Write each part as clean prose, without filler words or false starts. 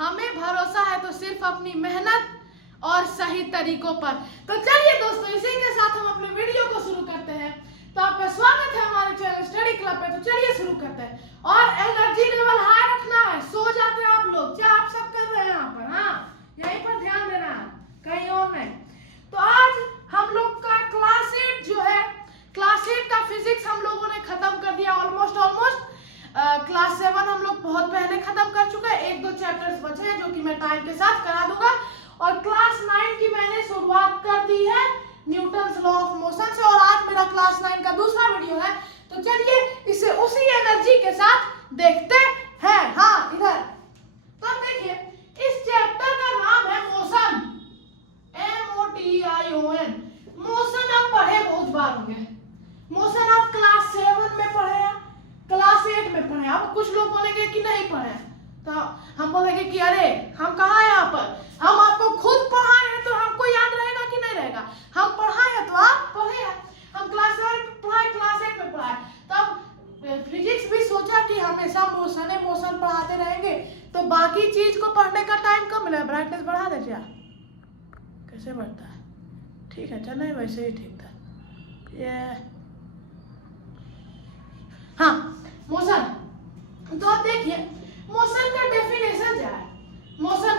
हमें भरोसा है तो सिर्फ अपनी मेहनत और सही तरीकों पर। तो चलिए दोस्तों, इसी के साथ हम अपने वीडियो को शुरू करते हैं। तो आपका स्वागत है हमारे चैनल स्टडी क्लब पे। तो चलिए शुरू करते हैं। और एनर्जी लेवल हाई रखना है। सो जाते हैं आप लोग, क्या आप सब कर रहे हैं यहाँ पर? हाँ, यहीं पर ध्यान देना है, कहीं और नहीं। तो आज हम लोग का क्लास 8 जो है, क्लास 8 का फिजिक्स हम लोगों ने खत्म कर दिया ऑलमोस्ट। क्लास 7 हम लोग बहुत पहले खत्म कर चुके हैं। 1-2 चैप्टर्स बचे हैं जो कि मैं टाइम के साथ करा दूंगा। और क्लास 9 की मैंने शुरुआत कर दी है न्यूटन्स लॉ ऑफ मोशन से। और आज मेरा क्लास 9 का दूसरा वीडियो है। तो चलिए इसे उसी एनर्जी के साथ देखते हैं। हाँ, इधर तो देखिए, इस चैप्टर का नाम है मोशन, MOTION। मोशन आप पढ़े बहुत बार होंगे। मोशन आप क्लास 7 में पढ़े हैं, क्लास 8 में पढ़े। अब कुछ लोग बोलेंगे कि नहीं पढ़े, तो हम बोलेंगे कि अरे हम कहाँ यहाँ पर, हम आपको खुद पढ़ाए हैं तो हमको याद रहेगा कि नहीं रहेगा? हम पढ़ाए हैं तो आप पढ़े हैं। हम क्लास 7 में पढ़ाए, क्लास 8 में पढ़ाए। तब फिजिक्स भी सोचा कि हमेशा मोशन पढ़ाते रहेंगे तो बाकी चीज को पढ़ने का टाइम कम मिला। ब्राइटनेस बढ़ा दे क्या? कैसे बढ़ता है? ठीक है, चल नहीं वैसे ही ठीक था ये। हाँ, मोशन। तो आप देखिए मोशन का डेफिनेशन क्या है। मोशन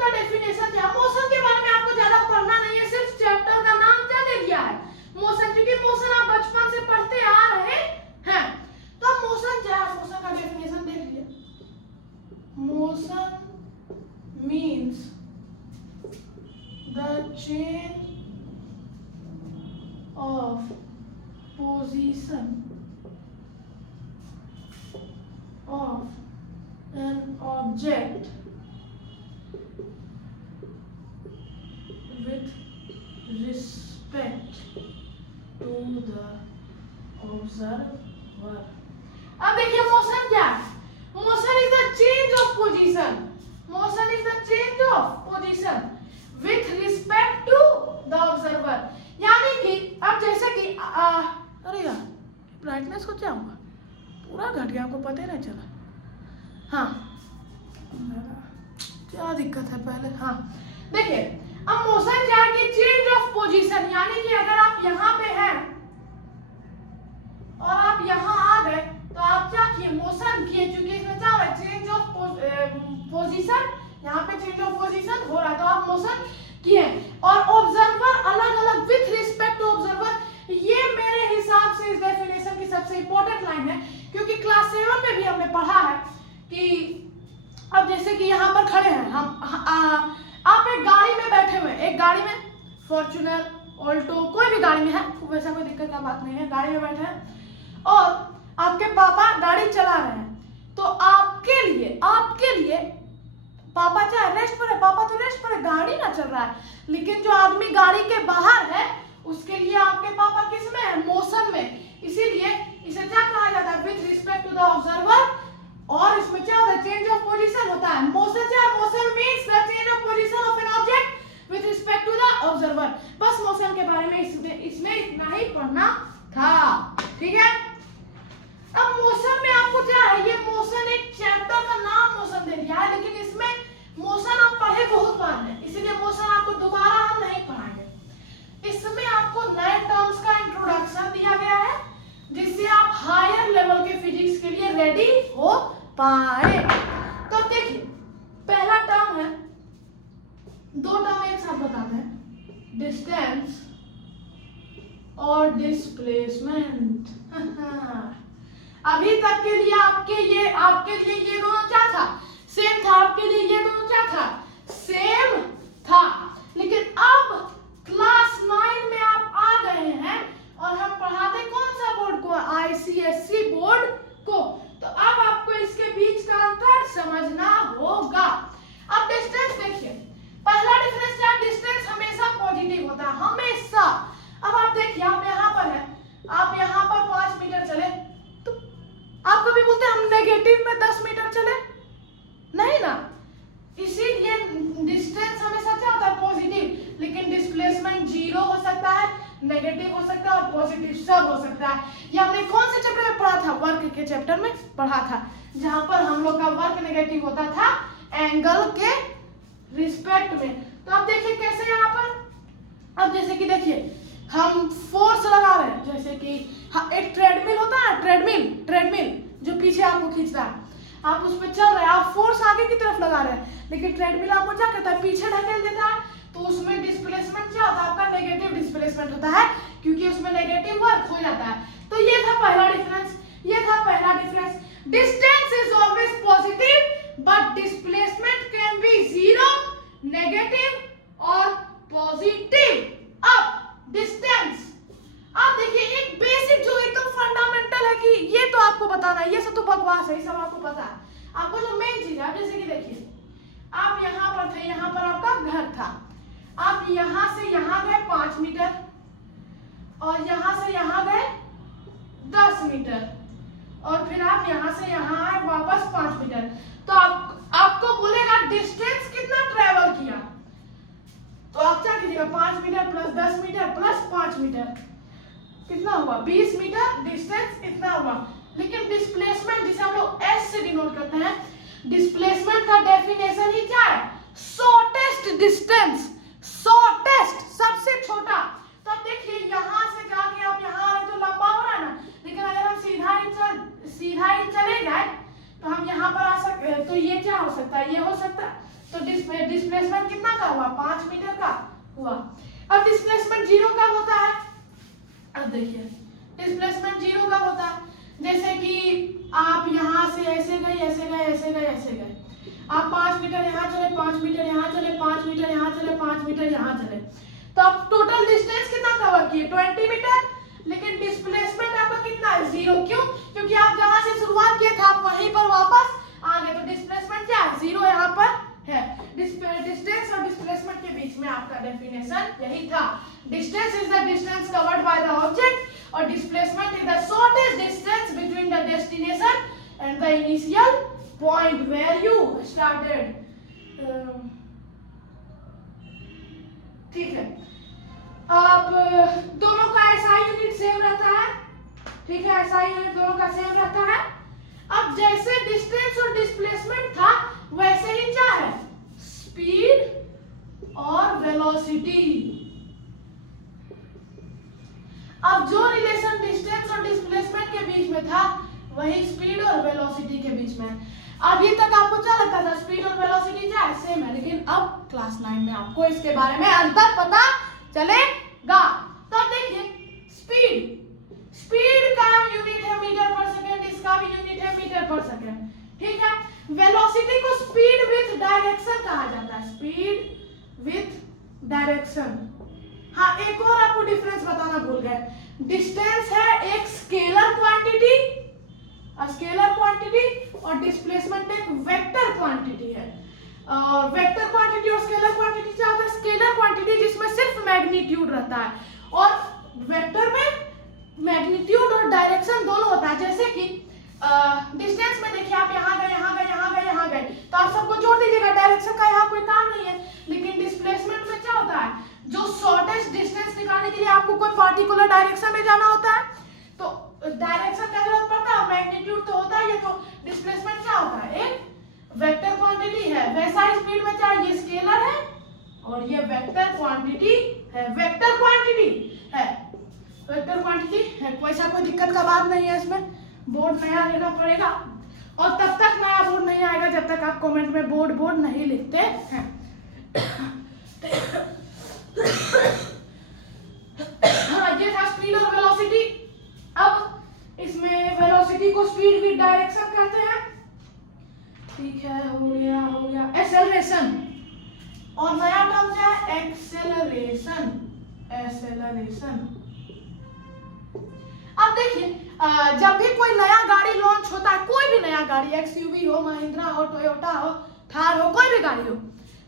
का डेफिनेशन क्या है? मोशन के बारे में आपको ज्यादा पढ़ना नहीं है, सिर्फ चैप्टर का नाम क्या दे दिया है, मोशन। क्योंकि मोशन आप बचपन से पढ़ते आ रहे हैं। तो मोशन क्या है? मोशन का डेफिनेशन देख लीजिए। Motion means the change of position of an object with respect to the observer। अब देखिए मोशन क्या है? Motion is the change of position. Motion is the change of position with respect to the observer. यानी कि अब जैसे कि अरे यार, ब्राइटनेस को क्या हुआ? पूरा घट गया, हमको पता ही नहीं चला। हाँ, क्या दिक्कत है पहले? हाँ देखिए, अब मोशन क्या है कि चेंज ऑफ पोजीशन, यानी कि अगर आप यहाँ पे हैं और आप यहाँ आ गए तो आप क्या किए? मोशन किए। चूंकि इसमें क्या है? चेंज ऑफ पोजीशन, यहाँ पे चेंज ऑफ पोजीशन हो रहा है तो आप मोशन किए। और ऑब्जर्वर अलग अलग विथ रिस्पेक्ट टू ऑब्जर्वर, ये मेरे हिसाब से इस डेफिनेशन की सबसे इंपॉर्टेंट लाइन है। क्योंकि क्लास 7 में भी हमने पढ़ा है कि अब जैसे कि यहाँ पर खड़े हैं हम, आप एक गाड़ी में बैठे हुए हैं, एक गाड़ी में फॉर्च्यूनर, ऑल्टो, कोई भी गाड़ी में है, वैसा कोई दिक्कत का बात नहीं है, गाड़ी में बैठे हैं और आपके पापा गाड़ी चला रहे हैं। तो आपके लिए पापा चाहे रेस्ट पर है, पापा तो रेस्ट पर है, गाड़ी ना चल रहा है। लेकिन जो आदमी गाड़ी के बाहर है उसके लिए आपके पापा किस में है? मोशन में। इसीलिए इसे क्या कहा जाता है? With respect to the observer. और इसमें क्या होता है? चेंज ऑफ पोजीशन होता है। मोशन क्या है? Motion means the change of position of an object with respect to the observer. बस मोशन के बारे में इसमें इतना ही पढ़ना था, ठीक है? अब मोशन में आपको क्या है? ये मोशन एक चैप्टर का नाम मोशन दे दिया है, लेकिन इसमें मोशन आप पढ़े बहुत बार हैं, इसीलिए मोशन आपको दोबारा हम नहीं पढ़ाएंगे। इसमें आपको नए टर्म्स का इंट्रोडक्शन दिया गया है जिससे आप हायर लेवल के फिजिक्स के लिए रेडी हो पाए। तो देखिए, पहला टर्म है, 2 टर्म एक साथ बताते हैं, डिस्टेंस और डिस्प्लेसमेंट। अभी तक के लिए आपके लिए ये दोनों क्या था? सेम था। आपके लिए ये दोनों क्या था? सेम था। लेकिन अब क्लास 9 में आप आ गए हैं और हम पढ़ाते कौन सा बोर्ड को? ICSE बोर्ड को। तो अब आपको इसके बीच का अंतर समझना होगा। अब डिस्टेंस देखिए, पहला डिफरेंस क्या है? डिस्टेंस हमेशा पॉजिटिव होता है, हमेशा। अब आप देखिए, आप यहाँ पर हैं, आप यहाँ पर 5 मीटर चले तो आप कभी बोलते हैं हम नेगेटिव में 10 मीटर चले? नहीं ना। इसीलिए डिस्टेंस हमेशा क्या होता है? पॉजिटिव। लेकिन डिस्प्लेसमेंट 0 हो सकता है, नेगेटिव हो सकता है और पॉजिटिव सब हो सकता है। ये हमने कौन से चैप्टर में पढ़ा था? वर्क मैथमेटिक्स के चैप्टर में पढ़ा था, जहां पर हम लोग का वर्क नेगेटिव होता था एंगल के रिस्पेक्ट में। तो अब देखिए कैसे यहाँ पर, अब जैसे कि देखिए हम फोर्स लगा रहे हैं, जैसे कि एक ट्रेडमिल होता है, ट्रेडमिल जो पीछे आपको खींचता है, आप उस पर चल रहे हैं, आप फोर्स आगे की तरफ लगा रहे हैं, लेकिन ट्रेडमिल आपको क्या करता है, पीछे ढकेल देता है, तो उसमें डिस्प्लेसमेंट क्या होता है, आपका नेगेटिव डिस्प्लेसमेंट होता है, क्योंकि उसमें नेगेटिव वर्क हो जाता है। तो ये था पहला difference, distance is always positive but displacement can be zero, negative और पॉजिटिव। अब डिस्टेंस, अब देखिए एक बेसिक जो एकदम फंडामेंटल है कि ये तो आपको बताना है, ये सब तो बकवास है, ये सब आपको पता है, आपको जो मेन चीज है, जैसे कि देखिए आप यहाँ पर थे, यहाँ पर आपका घर था, आप यहाँ से यहाँ गए 5 मीटर और यहाँ से यहाँ गए 10 मीटर और फिर आप यहाँ से यहाँ आए वापस 5 मीटर, तो आपको बोलेगा डिस्टेंस कितना ट्रेवल किया, तो आप क्या कीजिएगा 5 meter plus 10 meter plus 5 meter कितना हुआ, 20 मीटर, डिस्टेंस इतना हुआ। लेकिन डिस्प्लेसमेंट जिसे हम लोग एस से डिनोट करते हैं, डिस्प्लेसमेंट का डेफिनेशन ही क्या है, शॉर्टेस्ट डिस्टेंस, शॉर्टेस्ट सबसे छोटा। तो अब देखिए यहाँ से जाके आप यहाँ आ रहे तो लंबा हो रहा है ना, लेकिन अगर हम सीधा ही चले गए तो हम यहाँ पर आ सकते, तो ये क्या हो सकता है, ये हो सकता है, तो डिस्प्लेसमेंट कितना का हुआ, 5 मीटर का हुआ। अब डिस्प्लेसमेंट जीरो कब होता है, अब देखिए डिस्प्लेसमेंट जीरो कब होता है, जैसे कि आप यहाँ से ऐसे गए, आप 5 मीटर यहाँ चले, 5 मीटर यहाँ चले, 5 मीटर यहाँ चले, 5 मीटर यहाँ चले, तो आप टोटल डिस्टेंस कितना कवर किए, 20 मीटर, लेकिन डिस्प्लेसमेंट आपका कितना है, जीरो। क्यों, क्योंकि आप जहाँ से शुरुआत किए थे आप वहीं पर वापस आ गए, तो डिस्प्लेसमेंट क्या है, जीरो यहाँ पर है। डिस्टेंस और डिस्प्लेसमेंट के बीच में आपका डेफिनेशन यही था, distance is the distance covered by the object और displacement is the shortest distance between the destination and the initial point where you started. ठीक है, अब दोनों का एसआई यूनिट सेम रहता है, ठीक है, एसआई यूनिट दोनों का सेम रहता है। अब जैसे डिस्टेंस और डिस्प्लेसमेंट था वैसे ही क्या है, स्पीड और वेलोसिटी। अब जो रिलेशन डिस्टेंस और डिस्प्लेसमेंट के बीच में था वही स्पीड और वेलोसिटी के बीच में। अभी तक आपको क्या लगता था, स्पीड और वेलोसिटी क्या है, सेम है, लेकिन अब क्लास 9 में आपको इसके बारे में अंतर पता चलेगा। तो देखिए स्पीड का यूनिट है मीटर पर सेकेंड, इसका भी यूनिट है मीटर पर सेकेंड, ठीक है। वेलोसिटी को स्पीड विथ डायरेक्शन कहा जाता है, स्पीड विथ डायरेक्शन। हाँ, एक और आपको डिफरेंस बताना भूल गए, डिस्टेंस है एक स्केलर क्वांटिटी और डिस्प्लेसमेंट एक वेक्टर क्वांटिटी है। वेक्टर क्वांटिटी और स्केलर क्वांटिटी क्या होता है, स्केलर क्वांटिटी जिसमें सिर्फ मैग्नीट्यूड रहता है और वेक्टर में मैग्नीट्यूड और डायरेक्शन दोनों होता है। जैसे कि डिस्टेंस में देखिए आप यहाँ गए, तो आप सबको जोड़ दीजिएगा, डायरेक्शन का यहाँ कोई काम नहीं है। लेकिन डिस्प्लेसमेंट में क्या होता है, जो शॉर्टेस्ट डिस्टेंस निकालने के लिए आपको कोई पार्टिकुलर डायरेक्शन में जाना होता है, तो डायरेक्शन का जरूरत पड़ता है, मैग्नीट्यूड तो होता है, तो डिस्प्लेसमेंट क्या होता है, एक वेक्टर क्वांटिटी है। वैसा ही स्पीड में चाहे ये स्केलर है और ये वेक्टर क्वांटिटी है, वैसा कोई दिक्कत का बात नहीं है। इसमें बोर्ड नया लेना पड़ेगा और तब तक नया बोर्ड नहीं आएगा जब तक आप कमेंट में बोर्ड नहीं लिखते हैं। ये था स्पीड और वेलोसिटी। अब इसमें वेलोसिटी को स्पीड विद डायरेक्शन कहते हैं, ठीक है, हो गया एक्सेलरेशन, और नया टर्म क्या है, एक्सेलरेशन। अब देखिए जब भी कोई नया गाड़ी लॉन्च होता है, कोई भी नया गाड़ी, एक्सयूवी हो, महिंद्रा हो, टोयोटा हो, थार हो, कोई भी गाड़ी हो,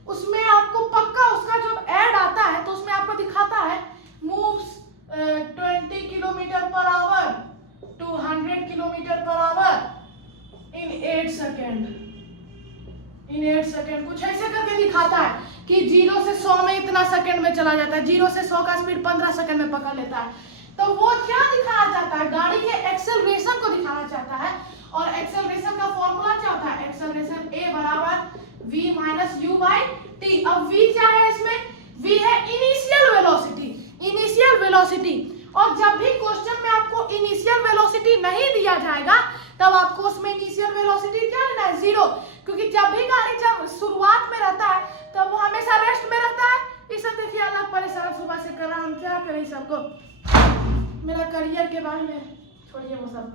उसमें आपको पक्का उसका जो ऐड आता है तो उसमें आपको दिखाता है moves 20 kilometer per hour to 100 kilometer per hour in 8 second, कुछ ऐसे करके दिखाता है कि 0 से 100 में इतना सेकंड में चला जाता है, 0 से 100 का स्पीड 15 सेकंड में पकड़ लेता है। तो वो क्या दिखाना चाहता है, गाड़ी के एक्सेलरेशन को दिखाना चाहता है v minus u by T. अब v क्या है इसमें, v है इनिशियल वेलोसिटी, इनिशियल वेलोसिटी। और जब भी क्वेश्चन में आपको इनिशियल वेलोसिटी नहीं दिया जाएगा तब आपको उसमें इनिशियल वेलोसिटी क्या लेना है, 0, क्योंकि जब भी गाड़ी जब शुरुआत में रहता है तब वो हमेशा रेस्ट में रहता है। इस सब देखिए अलग परेशान सुबह से कर रहा, हम क्या करें सबको, मेरा करियर के बारे में छोड़िए, वो सब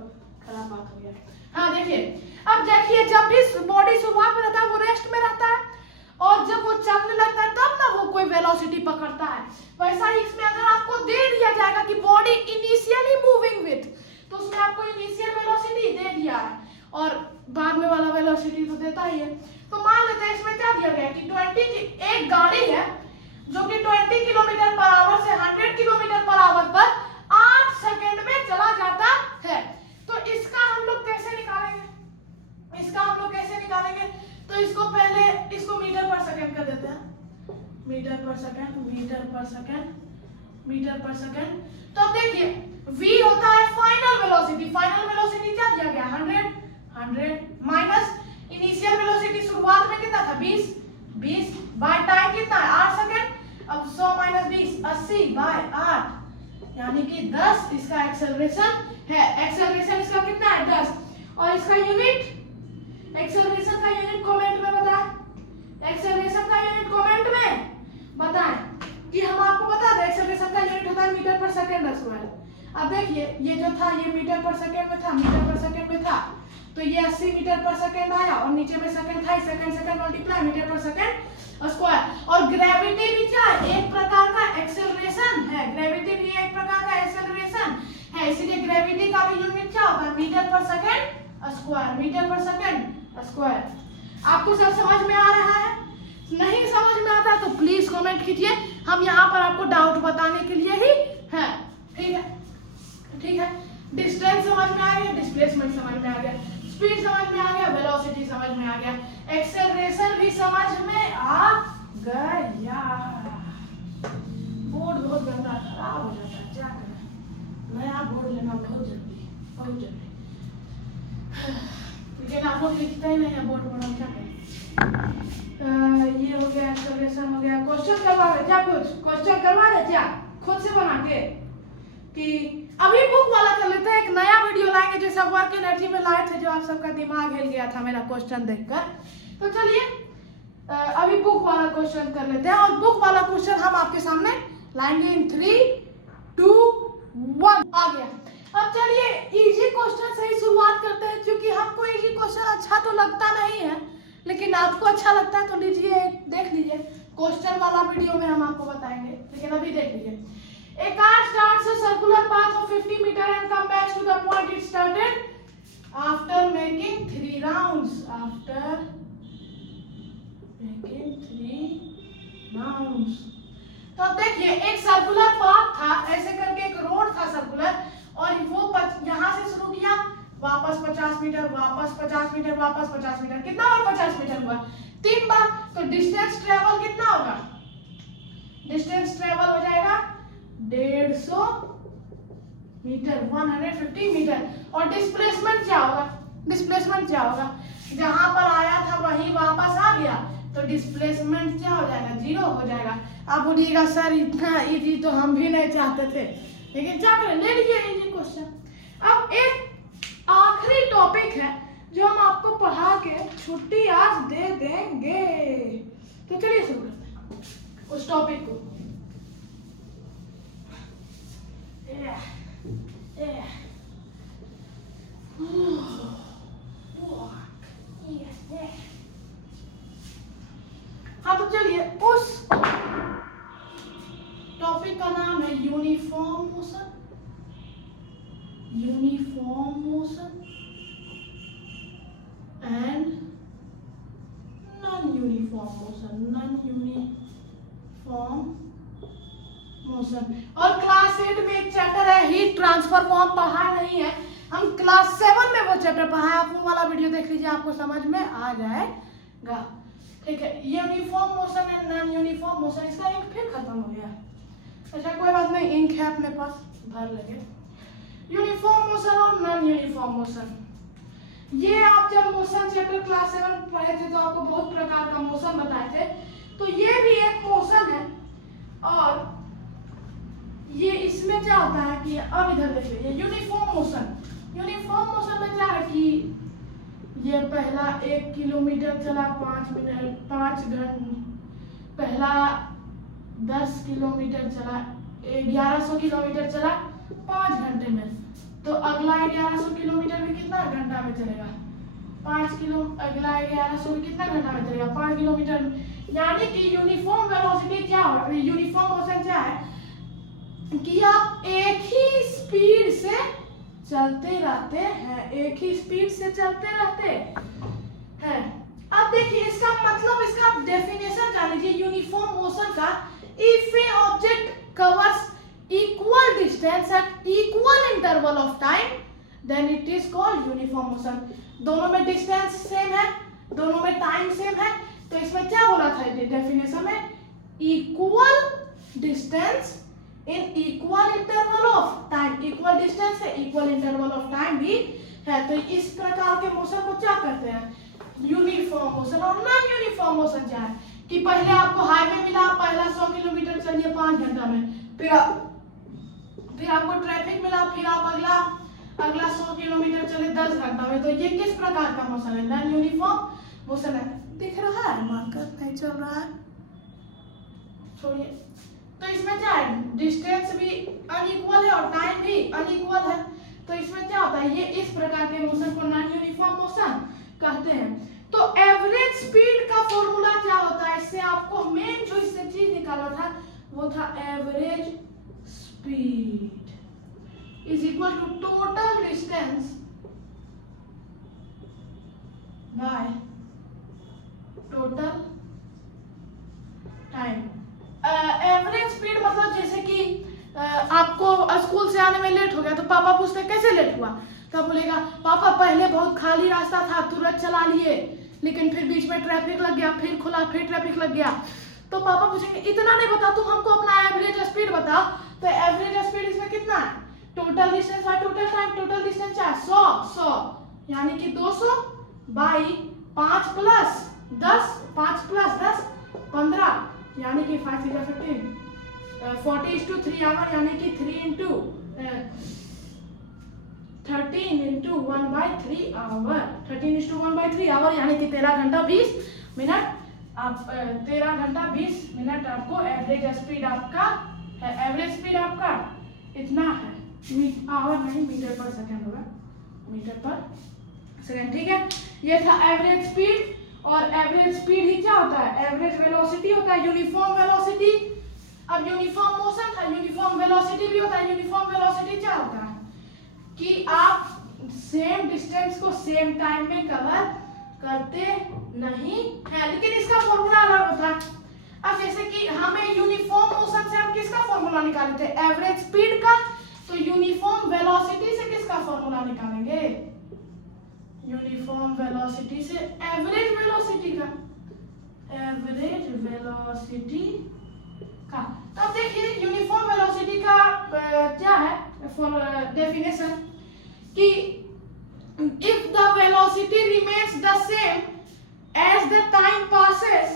खराब बात हो गया। हाँ देखिए, अब देखिए जब भी बॉडी शुरुआत में रहता है वो रेस्ट में रहता है, और जब वो चलने लगता है तब ना वो कोई वेलोसिटी पकड़ता है। वैसा ही इसमें अगर आपको दे दिया जाएगा कि बॉडी इनिशियली मूविंग विथ, तो उसमें आपको इनिशियल वेलोसिटी दे दिया है और बाद में वाला वेलोसिटी तो देता ही है। तो मान लेते हैं इसमें क्या दिया गया कि 20 की एक गाड़ी है जो कि 20 किलोमीटर पर आवर से 100 किलोमीटर पर आवर पर 8 सेकंड में चला जाता है। तो इसका हम लोग कैसे निकालेंगे, इसका हम लोग कैसे निकालेंगे, तो इसको पहले इसको मीटर पर सेकंड कर देते हैं, मीटर पर सेकंड, मीटर पर सेकंड, मीटर पर सेकंड। तो देखिए v होता है फाइनल वेलोसिटी, फाइनल वेलोसिटी क्या दिया गया 100 माइनस इनिशियल वेलोसिटी शुरुआत में कितना था 20 बाय टाइम कितना है 8 सेकंड। अब 100 माइनस 20 80 बाय 8 यानी कि 10 इसका एक्सेलरेशन है। एक्सेलरेशन इसका कितना है 10, और इसका यूनिट, एक्सेलरेशन का यूनिट कमेंट में बताएं, एक्सेलरेशन का यूनिट कमेंट में बताएं कि हम आपको बता दें एक्सेलरेशन का यूनिट होता है मीटर पर सेकंड स्क्वायर। अब देखिए ये जो था ये मीटर पर सेकंड में था, मीटर पर सेकंड में था, तो ये 80 मीटर पर सेकंड आया और नीचे में सेकंड था, सेकंड मल्टीप्लाई मीटर पर सेकंड स्क्वायर। और ग्रेविटी भी क्या है, एक प्रकार का एक्सेलरेशन है, ग्रेविटी भी एक प्रकार का एक्सेलरेशन है, इसीलिए ग्रेविटी का भी यूनिट क्या होता है मीटर पर सेकंड स्क्वायर, मीटर पर सेकंड स्क्वायर। आपको सब समझ में आ रहा है, नहीं समझ में आता तो प्लीज कमेंट कीजिए, हम यहाँ पर आपको डाउट बताने के लिए ही हैं, ठीक है, ठीक है। डिस्टेंस समझ में आ गया, डिस्प्लेसमेंट समझ में आ गया, स्पीड समझ में आ गया, वेलोसिटी समझ में आ गया, एक्सेलरेशन भी समझ में आ गया। बोर्ड बहुत गंदा खराब हो जाता है, क्या करें, नया बोर्ड लेना बहुत जरूरी, बहुत जरूरी। लेकिन आप लोग लिखते ही नहीं है बोर्ड पर, हम क्या करें। ये हो गया, एक्सेलरेशन हो गया। क्वेश्चन करवा रहे क्या, कुछ क्वेश्चन करवा रहे क्या खुद से बना के, कि अभी बुक वाला कर लेते हैं, एक नया वीडियो लाएंगे जैसा वर्क एनर्जी में लाए थे, जो आप सबका दिमाग हिल गया था मेरा क्वेश्चन देखकर। तो चलिए अभी बुक वाला क्वेश्चन कर लेते हैं, और बुक वाला क्वेश्चन हम आपके सामने लाएंगे इन 3 2 1। आ गया। अब चलिए इजी क्वेश्चन से ही शुरुआत करते हैं, क्योंकि हमको इजी क्वेश्चन अच्छा तो लगता नहीं है, लेकिन आपको अच्छा लगता है तो लीजिए, देख लीजिए, क्वेश्चन वाला वीडियो में हम आपको बताएंगे, लेकिन अभी देख लीजिए। A car starts a circular path of 50 meter and comes back to the point it started after making 3 rounds. After making 3 rounds. तो अब देखिए एक सर्कुलर पाथ था, ऐसे करके एक रोड था सर्कुलर, और वो यहाँ से शुरू किया, वापस 50 मीटर, वापस 50 मीटर, वापस 50 मीटर, कितना और 50 मीटर हुआ 3 बार। तो डिस्टेंस ट्रेवल कितना होगा, डिस्टेंस ट्रेवल हो जाएगा 150 मीटर, 150 मीटर। और डिस्प्लेसमेंट क्या होगा, डिस्प्लेसमेंट क्या होगा, जहां पर आया था वहीं वापस आ गया, तो डिस्प्लेसमेंट क्या हो जाएगा 0 हो जाएगा। आप बोलिएगा सर इतना इजी तो हम भी नहीं चाहते थे, लेकिन क्या करें, ले लीजिए इजी क्वेश्चन। अब एक आखिरी टॉपिक है जो हम आपको पढ़ा के छुट्टी आज दे देंगे, तो चलिए शुरू करते हैं उस टॉपिक को। हाँ तो चलिए उस टॉपिक का नाम है uniform motion, uniform motion and non uniform motion, non uniform motion. और क्लास 8 में एक चैप्टर है हीट ट्रांसफर, वो हम पढ़ा नहीं है, हम क्लास 7 में वो चैप्टर पढ़ा है, आप वो वाला वीडियो देख लीजिए, आपको समझ में आ जाएगा, ठीक है। Uniform motion and non uniform motion, इसका एक फिर खत्म हो गया, अच्छा कोई बात नहीं, इंक है अपने पास, भर लेंगे। यूनिफॉर्म मोशन और नॉन यूनिफॉर्म मोशन, ये आप जब मोशन चैप्टर क्लास 7 पढ़े थे तो आपको बहुत प्रकार का मोशन बताए थे, तो ये भी एक मोशन है। और ये इसमें क्या होता है कि अब इधर देखिए, ये यूनिफॉर्म मोशन। यूनिफॉर्म मोशन में क्या है कि ये पहला 1 किलोमीटर चला 5 मिनट 5 घंटे, पहला 10 किलोमीटर चला 1100 किलोमीटर चला 5 घंटे में, तो अगला 1100 किलोमीटर में कितना घंटा में चलेगा? 5 किलो, अगला 1100 में कितना घंटा में चलेगा? 5 किलोमीटर में। यानी कि यूनिफॉर्म वेलोसिटी क्या हो, यूनिफॉर्म मोशन क्या है कि आप एक ही स्पीड से चलते रहते हैं, एक ही स्पीड से चलते रहते हैं। अब देखिए इसका मतलब, इसका डेफिनेशन जान लीजिए यूनिफॉर्म मोशन का। If A object covers equal distance at equal interval of time, then it is called uniform motion। दोनों में डिस्टेंस सेम है, दोनों में टाइम सेम है, तो इसमें क्या बोला था डेफिनेशन में? Equal distance in equal interval of time. Equal distance है, इक्वल इंटरवल ऑफ टाइम भी है, तो इस प्रकार के मोशन को क्या कहते हैं? Uniform motion. और नॉन यूनिफॉर्म मोशन क्या है कि पहले आपको हाईवे मिला, पहला 100 किलोमीटर चलिए 5 घंटा में, फिर आपको ट्रैफिक मिला, फिर आप अगला 100 किलोमीटर चले 10 घंटा में, तो ये किस प्रकार का मोशन है? नॉन यूनिफॉर्म मोशन है। दिख रहा है मार्कर? नहीं चल रहा है, छोड़िए। तो इसमें क्या है? डिस्टेंस भी अनइक्वल है और टाइम भी अनइक्वल है, तो इसमें क्या होता है? ये इस प्रकार के मोशन को नॉन यूनिफॉर्म मोशन कहते हैं। तो एवरेज स्पीड का फॉर्मूला क्या होता है? इससे आपको मेन जो इससे चीज निकाला था वो था average speed is equal to total distance by total time. Average speed मतलब जैसे कि आपको स्कूल से आने में लेट हो गया, तो पापा पूछते कैसे लेट हुआ, तब बोलेगा पापा पहले बहुत खाली रास्ता था, तुरंत चला लिए, लेकिन फिर बीच में ट्रैफिक लग गया, फिर खुला, फिर ट्रैफिक लग गया। तो पापा पूछेंगे इतना नहीं बता, तुम हमको अपना एवरेज स्पीड बताओ। तो एवरेज स्पीड इसमें कितना है? Total distance by total time. Total distance क्या है? 100 यानी कि 200 बाई 5 प्लस 10, 5 प्लस 10 15, यानी कि 5 × 15 40:3 आवर, यानी कि 3 × 13 × 1/3 आवर। 13:1/3 आवर यानी कि 13 घंटा 20 मिनट। आप 13 घंटा 20 मिनट आपको एवरेज स्पीड आपका है। एवरेज स्पीड आपका इतना है, आवर नहीं मीटर पर सेकंड होगा, मीटर पर सेकंड, ठीक है। ये था एवरेज स्पीड। और एवरेज स्पीड ही क्या होता है? एवरेज वेलोसिटी होता है, यूनिफॉर्म वेलोसिटी। अब यूनिफॉर्म मोशन था, यूनिफॉर्म वेलोसिटी भी होता है। यूनिफॉर्म वेलोसिटी क्या होता है कि आप सेम डिस्टेंस को सेम टाइम में कवर करते नहीं है, लेकिन इसका फॉर्मूला अलग होता है। अब जैसे कि हमें यूनिफॉर्म मोशन से हम किसका फॉर्मूला निकाले थे? एवरेज स्पीड का। तो यूनिफॉर्म वेलोसिटी से किसका फॉर्मूला निकालेंगे? यूनिफॉर्म वेलोसिटी से एवरेज वेलोसिटी का। एवरेज वेलोसिटी का। तो देखिए यूनिफॉर्म वेलोसिटी का क्या है फॉर डेफिनेशन कि if the velocity remains the same as the time passes,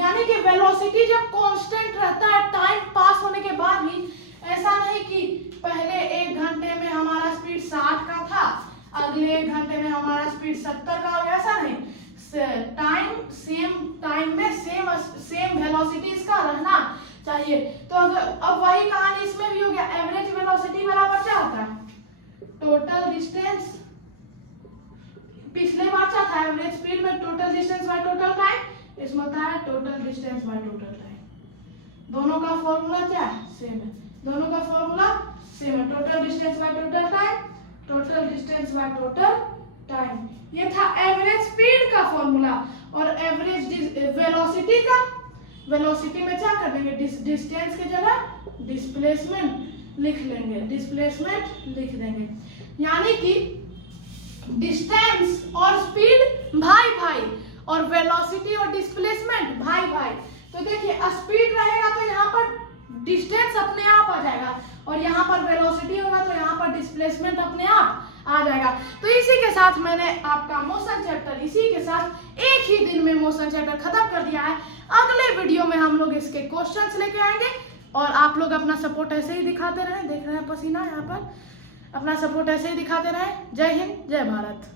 यानी कि वेलोसिटी जब कांस्टेंट रहता है टाइम पास होने के बाद भी, ऐसा नहीं कि पहले 1 घंटे में हमारा स्पीड 60 का था, अगले 1 घंटे में हमारा स्पीड 70 का हो गया, ऐसा नहीं। सेम टाइम में सेम वेलोसिटी इसका रहना चाहिए। तो अगर अब वही कहानी इसमें भी हो गया। एवरेज वेलोसिटी बराबर क्या होता है? Total distance. पिछले बार क्या था? एवरेज स्पीड में total distance by total time, इसमें होता है total distance by total time. दोनों का फॉर्मूला क्या है? सेम है। दोनों का फॉर्मूला सेम है, total distance by total time, total distance by total time. ये था एवरेज स्पीड का फॉर्मूला। और एवरेज वेलोसिटी का, वेलोसिटी में क्या कर देंगे? डिस्टेंस की जगह डिस्प्लेसमेंट लिख लेंगे, डिस्प्लेसमेंट लिख देंगे। यानी कि डिस्टेंस और स्पीड भाई भाई, और वेलोसिटी और डिस्प्लेसमेंट भाई भाई। तो देखिए स्पीड रहेगा तो यहाँ पर डिस्टेंस अपने आप आ जाएगा, और यहाँ पर वेलोसिटी होगा तो यहाँ पर डिस्प्लेसमेंट अपने आप आ जाएगा। तो इसी के साथ मैंने आपका मोशन चैप्टर इसी के साथ एक ही दिन में मोशन चैप्टर खत्म कर दिया है। अगले वीडियो में हम लोग इसके क्वेश्चंस लेके आएंगे और आप लोग अपना सपोर्ट ऐसे ही दिखाते रहें। देख रहे हैं पसीना यहाँ पर, अपना सपोर्ट ऐसे ही दिखाते रहें। जय हिंद, जय भारत।